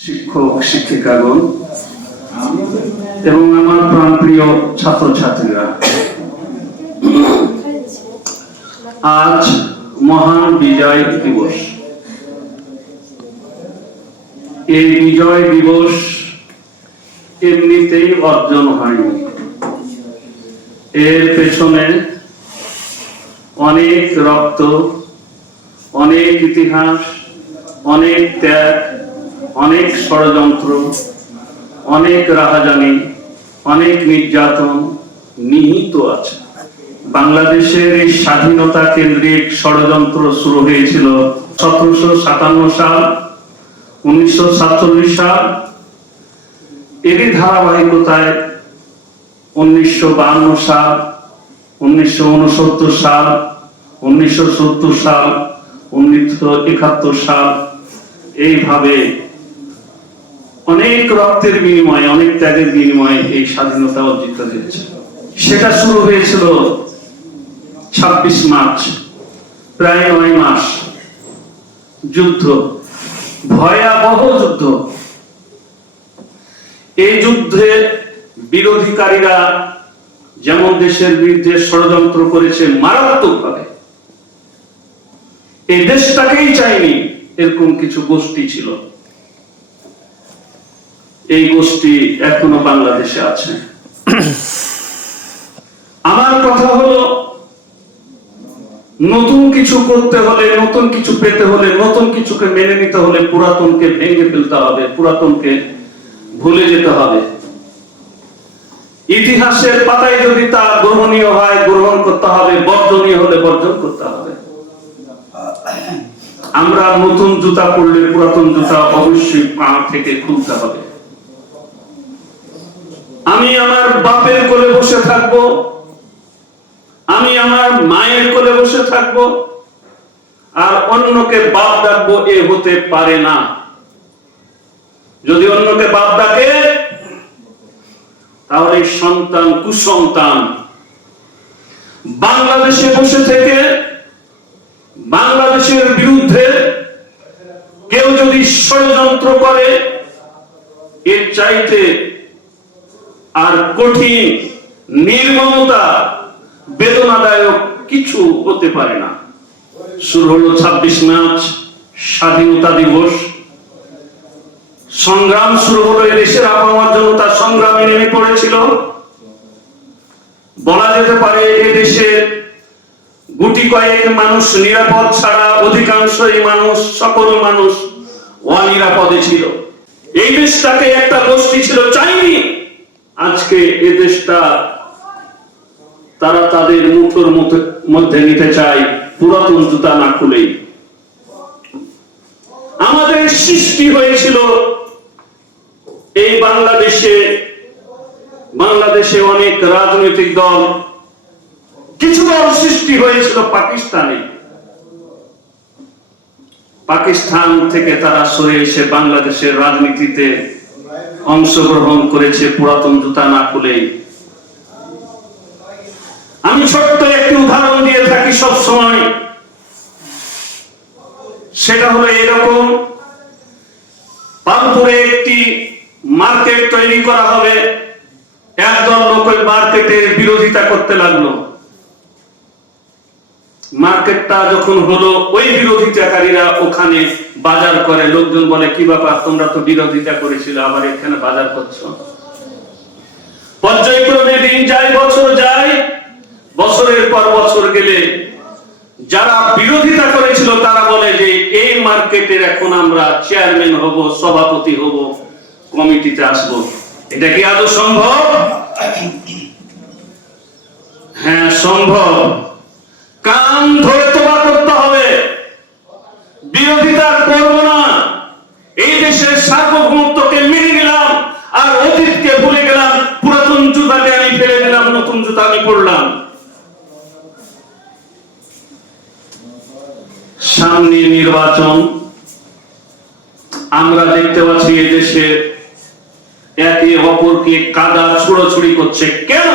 শিক্ষক শিক্ষিকাগণ এবং আমার প্রাণপ্রিয় ছাত্রছাত্রীরা, আজ মহান বিজয় দিবস। এই বিজয় দিবস এমনিতেই অর্জন হয়নি, এর পেছনে অনেক রক্ত, অনেক ইতিহাস, অনেক ত্যাগ, অনেক ষড়যন্ত্র, অনেক রাহাজানি, অনেক নির্যাতন নিহিত আছে। বাংলাদেশের এই স্বাধীনতা কেন্দ্রিক ষড়যন্ত্র শুরু হয়েছিল 1757 সাল, 1947 সাল। এরই ধারাবাহিকতায় 1952 সাল, 1969 সাল, 1970 সাল, 1971 সাল, এইভাবে অনেক রক্তের বিনিময়ে, অনেক ত্যাগের বিনিময়ে এই স্বাধীনতা অর্জিত হয়েছে। সেটা শুরু হয়েছিল 26 মার্চ, প্রায় 9 মাস যুদ্ধ, ভয়াবহ যুদ্ধ। এই যুদ্ধে বিরোধীকারীরা যেমন দেশের বিরুদ্ধে ষড়যন্ত্র করেছে মারাত্মকভাবে, এই দেশটাকেই চাইনি এরকম কিছু গোষ্ঠী ছিল। এই গোষ্ঠী এখনো বাংলাদেশে আছে। আমার কথা হলো, নতুন কিছু করতে হলে, নতুন কিছু পেতে হলে, নতুন কিছুকে মেনে নিতে হলে পুরাতনকে ভেঙে ফেলতে হবে, পুরাতনকে ভুলে যেতে হবে। ইতিহাসের পাতায় যদি তা গ্রহণীয় হয় গ্রহণ করতে হবে, বর্জনীয় হলে বর্জন করতে হবে। আমরা নতুন জুতা পরলে পুরাতন জুতা অবশ্যই পা থেকে খুলতে হবে। আমি আমার বাপের কোলে বসে থাকবো, আমি আমার মায়ের কোলে বসে থাকবো, আর অন্যকে বাপ ডাকবো, এ হতে পারে না। যদি অন্যকে বাপ ডাকে তাহলে সন্তান কুসন্তান। বাংলাদেশে বসে থেকে বাংলাদেশের বিরুদ্ধে কেউ যদি ষড়যন্ত্র করে, এর চাইতে আর কঠিন, নির্মমতা, বেদনাদায়ক কিছু হতে পারে না। শুরু হলো 26 মার্চ, স্বাধীনতা দিবস। সংগ্রাম শুরু হলো, দেশের আবহাওয়ার জন্য তার সংগ্রামে নেমে পড়েছিল। বলা যেতে পারে এদেশে গুটি কয়েক মানুষ নিরাপদ ছাড়া অধিকাংশই মানুষ, সকল মানুষ অনিরাপদে ছিল। এই দেশটাকে একটা গোষ্ঠী ছিল চাইনি। আজকে এ দেশটা তারা তাদের মুঠোর মধ্যে নিতে চায়, পুরাতন জুতা না খুলেই। আমাদের সৃষ্টি হয়েছিল এই বাংলাদেশে অনেক রাজনৈতিক দল, কিছু দল সৃষ্টি হয়েছিল পাকিস্তানে। পাকিস্তান থেকে তারা সরে এসে বাংলাদেশের রাজনীতিতে অংশগ্রহণ করেছে পুরাতন জুতা না খুলেই। আমি ছোট্ট একটি উদাহরণ দিয়ে থাকি সব সময়। সেটা হলো এরকম, পালপুরে একটি মার্কেট তৈরি করা হবে। একদল লোক ওই মার্কেটের বিরোধিতা করতে লাগলো। মার্কেটটা যখন হলো, ওই বিরোধিতাকারীরা ওখানে বাজার করে। লোকজন বলে, কি ব্যাপার, তোমরা তো বিরোধিতা করেছিলে, আবার এখানে বাজার করছো। পর্যায়ক্রমে দিন যায়, বছর যায়, বছরের পর বছর গেলে যারা বিরোধিতা করেছিল তারা বলে যে এই মার্কেটের এখন আমরা চেয়ারম্যান হব, সভাপতি হব, কমিটিতে আসব। এটা কি আদৌ সম্ভব? হ্যাঁ, সম্ভব। কান ধরে তোবা করতে হবে, বিরোধিতা করব না। এই দেশের সার্বভৌমত্বকে মেনে নিলাম, আর অতীতকে ভুলে গেলাম। পুরাতন জুতাকে আমি ফেলে দিলাম, নতুন জুতা আমি পরলাম। সামনে নির্বাচন। আমরা দেখতে পাচ্ছি এদেশে একে অপরকে কাদা ছুড়োছুড়ি করছে। কেন?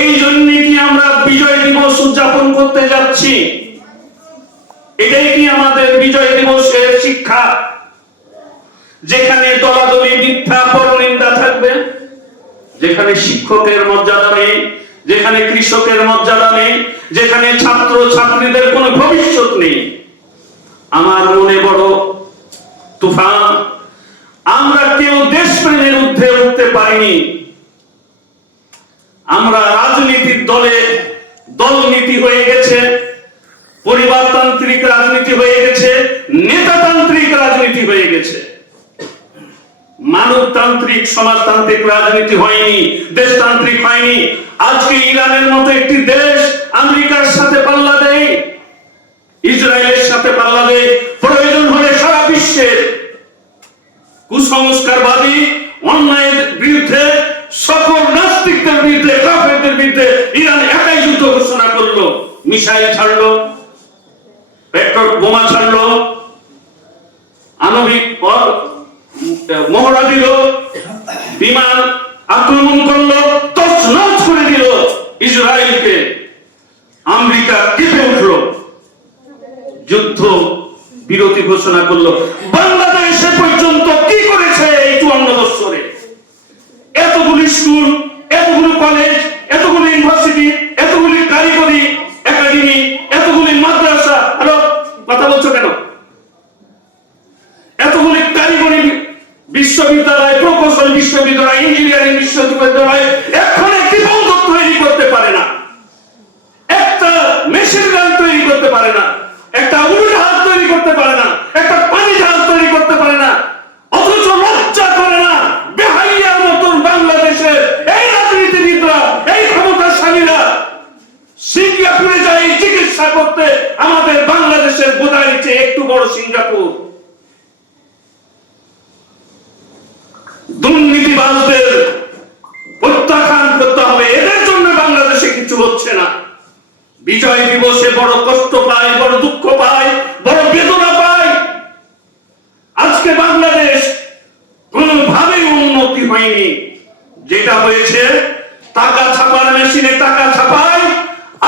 এই জন্য কি আমরা বিজয় দিবস উদযাপন করতে যাচ্ছি? এটাই কি আমাদের বিজয় দিবসের শিক্ষা? যেখানে দলাদলি মিথ্যা পরনিন্দা থাকবে, যেখানে শিক্ষকের মর্যাদা নেই, যেখানে কৃষকের মর্যাদা নেই, যেখানে ছাত্র ছাত্রীদের কোনো ভবিষ্যৎ নেই। আমার মনে বড় তুফান, আমরা কেউ দেশপ্রেমের ঊর্ধ্বে উঠতে পারিনি। আমরা রাজনীতির দলনীতি হয়ে গেছে, পরিবারতান্ত্রিক রাজনীতি হয়ে গেছে, নেতাতান্ত্রিক রাজনীতি হয়ে গেছে। মানবতান্ত্রিক সমাজতান্ত্রিক রাজনীতি হয়নি, দেশতান্ত্রিক হয়নি। আজকে ইরানের মতো একটি দেশ আমেরিকার সাথে পাল্লা দেয়, ইসরায়েলের সাথে পাল্লা দেয়, প্রয়োজন হলে সারা বিশ্বের কুসংস্কারবাদী অন্যায়ের বিরুদ্ধে, সকল নাস্তিকদের বিরুদ্ধে, কাফেরদের বিরুদ্ধে ইরান একাই যুদ্ধ ঘোষণা করলো। মিসাইল ছাড়লো, পেট্রোল বোমা ছাড়লো, আণবিক মহড়া দিল, বিমান আক্রমণ করলো, তছনছ করে দিল ইসরায়েলকে। আমেরিকা কেঁপে উঠলো, যুদ্ধ বিরতি ঘোষণা করলো। বাংলাদেশে পর্যন্ত কি করেছে এই 54 বছরে? এতগুলি স্কুল, এতগুলো কলেজ, এতগুলি ইউনিভার্সিটি, এতগুলি কারিগরি একাডেমি, এতগুলি মাদ্রাসা। হ্যালো, কথা বলছো কেন? এতগুলি কারিগরি বিশ্ববিদ্যালয়, প্রকৌশল বিশ্ববিদ্যালয়, ইঞ্জিনিয়ারিং বিশ্ববিদ্যালয় এখন একটি বন্দর তৈরি করতে পারে না, একটা মেশিন গান তৈরি করতে পারে না, একটা উড়োজাহাজ তৈরি করতে পারে না, একটা পানি জাহাজ তৈরি করতে পারে না। অথচ লজ্জা করে না বেহাইয়ার মতন বাংলাদেশের এই রাজনীতিবিদরা, এই ক্ষমতাশালীরা সিঙ্গাপুরে যায় চিকিৎসা করতে। আমাদের বাংলাদেশের বোধহয় চেয়ে একটু বড় সিঙ্গাপুর। দুর্নীতিবাজদের প্রত্যাখ্যান করতে হবে, এদের জন্য বাংলাদেশে কিছু হচ্ছে না। বিজয় দিবসে বড় কষ্ট পায়, বড় দুঃখ পায়, বড় বেদনা পায়। আজকে বাংলাদেশ কোনোভাবেই উন্নতি হয়নি। যেটা হয়েছে, টাকা ছাপার মেশিনে টাকা ছাপায়,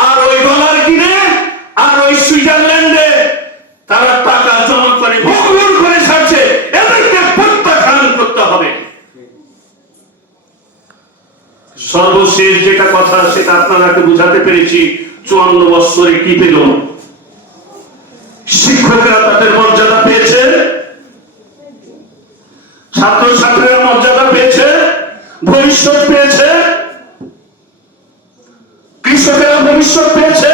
আর ওই ডলার কিনে, আর ওই সুইজারল্যান্ডে তারা টাকা জমা করে ভোগ করে ছাড়ছে। এদেরকে প্রত্যাখ্যান করতে হবে। সর্বশেষ যেটা কথা, সেটা আপনারাকে বুঝাতে পেরেছি। 54 বছরে কি পেল? শিক্ষকরা তাদের মর্যাদা পেয়েছে, ছাত্র ছাত্রীরা মর্যাদা পেয়েছে, ভবিষ্যৎ পেয়েছে, কৃষকেরা ভবিষ্যৎ পেয়েছে।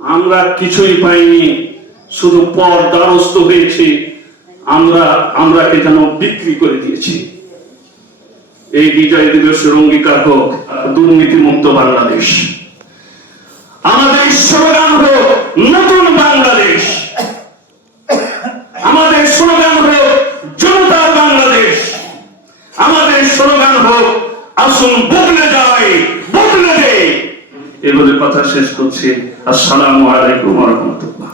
আমরা কিছুই পাইনি, শুধু পর দ্বারস্থ হয়েছি। আমরাকে যেন বিক্রি করে দিয়েছি। এই বিজয় দিবসের অঙ্গীকার হোক দুর্নীতিমুক্ত বাংলাদেশ। আমাদের স্লোগান হোক নতুন বাংলাদেশ। আমাদের স্লোগান হোক জনতার বাংলাদেশ। আমাদের স্লোগান হোক আসুন বদলে যাই, বদলে দেই। এভাবে কথা শেষ করছি। আসসালামু আলাইকুম ওয়া রাহমাতুল্লাহ।